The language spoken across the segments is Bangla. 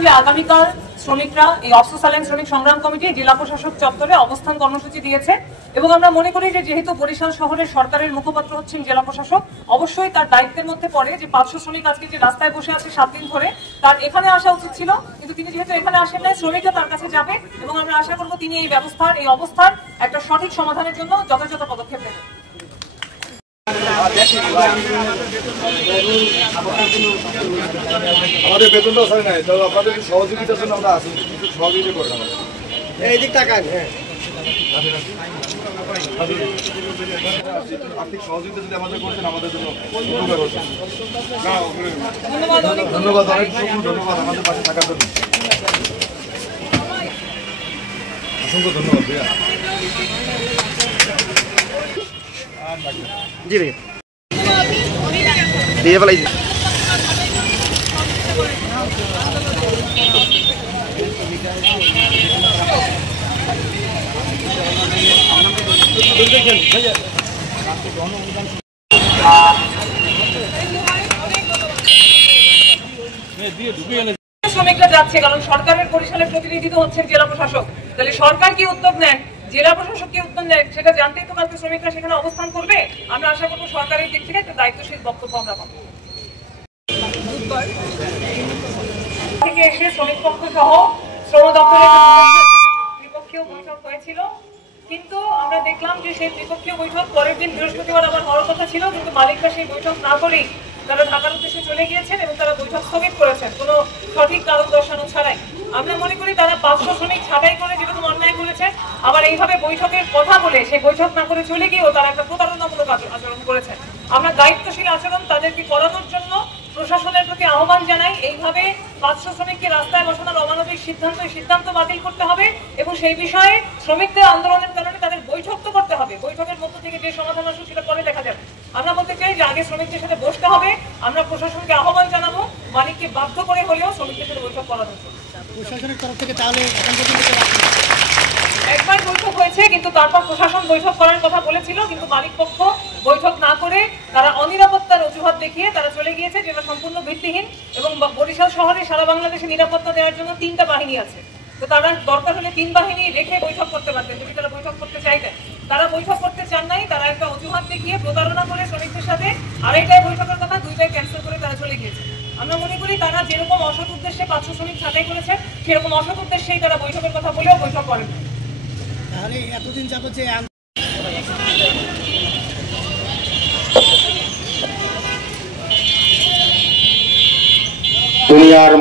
ইতিমধ্যে আগামীকাল শ্রমিকরা এই অফসোসালাইন শ্রমিক সংগ্রাম কমিটি জেলা প্রশাসক চত্বরে অবস্থান কর্মসূচি দিয়েছে এবং আমরা মনে করি যে যেহেতু বরিশাল শহরের সরকারের মুখপাত্র হচ্ছেন জেলা প্রশাসক, অবশ্যই তার দায়িত্বের মধ্যে পড়ে যে 500 শ্রমিক আজকে যে রাস্তায় বসে আছে 7 দিন ধরে, তার এখানে আসা উচিত ছিল, কিন্তু তিনি যেহেতু এখানে আসেন নাই, শ্রমিকরা তার কাছে যাবে এবং আমরা আশা করব তিনি এই অবস্থার একটা সঠিক সমাধানের জন্য যথাযথ পদক্ষেপ নেবেন। আমাদের বেতনটাও হয় নাই, তবে আপনাদের সহযোগিতার জন্য আমরা আসি, কিছু সহযোগিতা করেন আমাদের এই দিক টাকায়। হ্যাঁ, আর্থিক সহযোগিতা যদি আমাদের করছেন আমাদের জন্য ধন্যবাদ, অনেক ধন্যবাদ আমাদের পাশে থাকার জন্য। অসংখ্য ধন্যবাদ ভাইয়া। জি ভাইয়া দিয়ে ফেলাই। শ্রমিকরা যাচ্ছে কারণ সরকারের বরিশালের প্রতিনিধি তো হচ্ছেন জেলা প্রশাসক, তাহলে সরকার কি উদ্যোগ নেন, জেলা প্রশাসক কি উদ্যোগ নেন, সেটা জানতেই তো কালকে শ্রমিকরা সেখানে অবস্থান করবে। আমরা আশা করবো সরকারের দিক থেকে একটা দায়িত্বশীল বক্তব্য আমরা পাবো। থেকে এসে শ্রমিক পক্ষ সহ শ্রম দপ্তরের ত্রিপক্ষীয় বৈঠক হয়েছিল, কিন্তু আমরা দেখলাম যে সেই ত্রিপক্ষীয় বৈঠক পরের দিন বৃহস্পতিবার আবার হওয়ার কথা ছিল, কিন্তু মালিকরা সেই বৈঠক না করেই তারা ঢাকার উদ্দেশ্যে চলে গিয়েছেন এবং তারা বৈঠক স্থগিত করেছেন কোনো সঠিক কারণ দর্শানো ছাড়াই। আমরা মনে করি তারা 500 শ্রমিক ছাঁটাই করে যেরকম অন্যায় করেছে, আবার এইভাবে বৈঠকের কথা বলে সেই বৈঠক না করে চলে গিয়েও তারা একটা প্রতারণামূলক আচরণ করেছে। আমরা দায়িত্বশীল আচরণ তাদেরকে করানোর জন্য প্রশাসনের প্রতি আহ্বান জানাই, এইভাবে 500 শ্রমিককে রাস্তায় বসানোর অমানবিক সিদ্ধান্ত বাতিল করতে হবে এবং সেই বিষয়ে শ্রমিকদের আন্দোলনের কারণে তাদের বৈঠক তো করতে হবে, বৈঠকের মধ্য থেকে যে সমাধান আসুক সেটা পরে দেখা যাবে। আমরা বলতে চাই যে আগে শ্রমিকদের সাথে বসতে হবে, আমরা প্রশাসনকে আহ্বান জানাবো মালিককে বাধ্য করে হলেও শ্রমিকদের সাথে বৈঠক করানোর জন্য। প্রশাসনের তরফ থেকে তাহলে একবার বৈঠক হয়েছে, কিন্তু তারপর প্রশাসন বৈঠক করার কথা বলেছিল, কিন্তু মালিক পক্ষ বৈঠক না করে তারা অনিরাপত্তার অজুহাত দেখিয়ে তারা চলে গিয়েছে, যেটা সম্পূর্ণ ভিত্তিহীন। এবং বরিশাল শহরে সারা বাংলাদেশে নিরাপত্তা দেওয়ার জন্য 3টা বাহিনী আছে, তো তারা দরকার হলে 3 বাহিনী রেখে বৈঠক করতে পারতেন যদি তারা বৈঠক করতে চাইতেন। তারা বৈঠক করতে চান নাই, তারা একটা অজুহাত দেখিয়ে প্রতারণা করে শ্রমিকদের সাথে আড়াইটায় বৈঠকের কথা 2টায় ক্যান্সেল করে তারা চলে গিয়েছে। আমরা মনে করি তারা যেরকম অসৎ উদ্দেশ্যে 500 শ্রমিক ছাঁটাই করেছে, সেরকম অসৎ উদ্দেশ্যেই তারা বৈঠকের কথা বলেও বৈঠক করেন। তাহলে এতদিন যাবত যে দুনিয়ার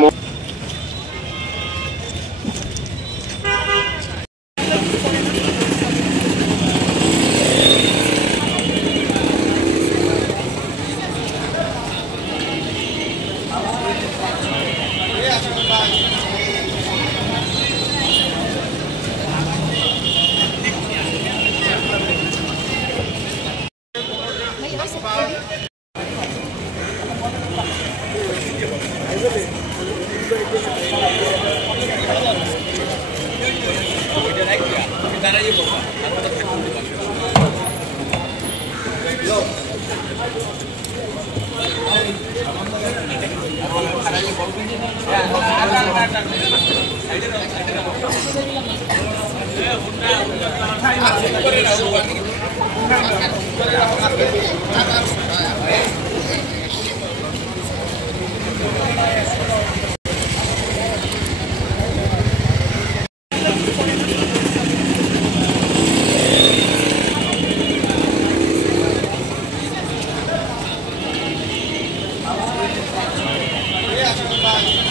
Bye.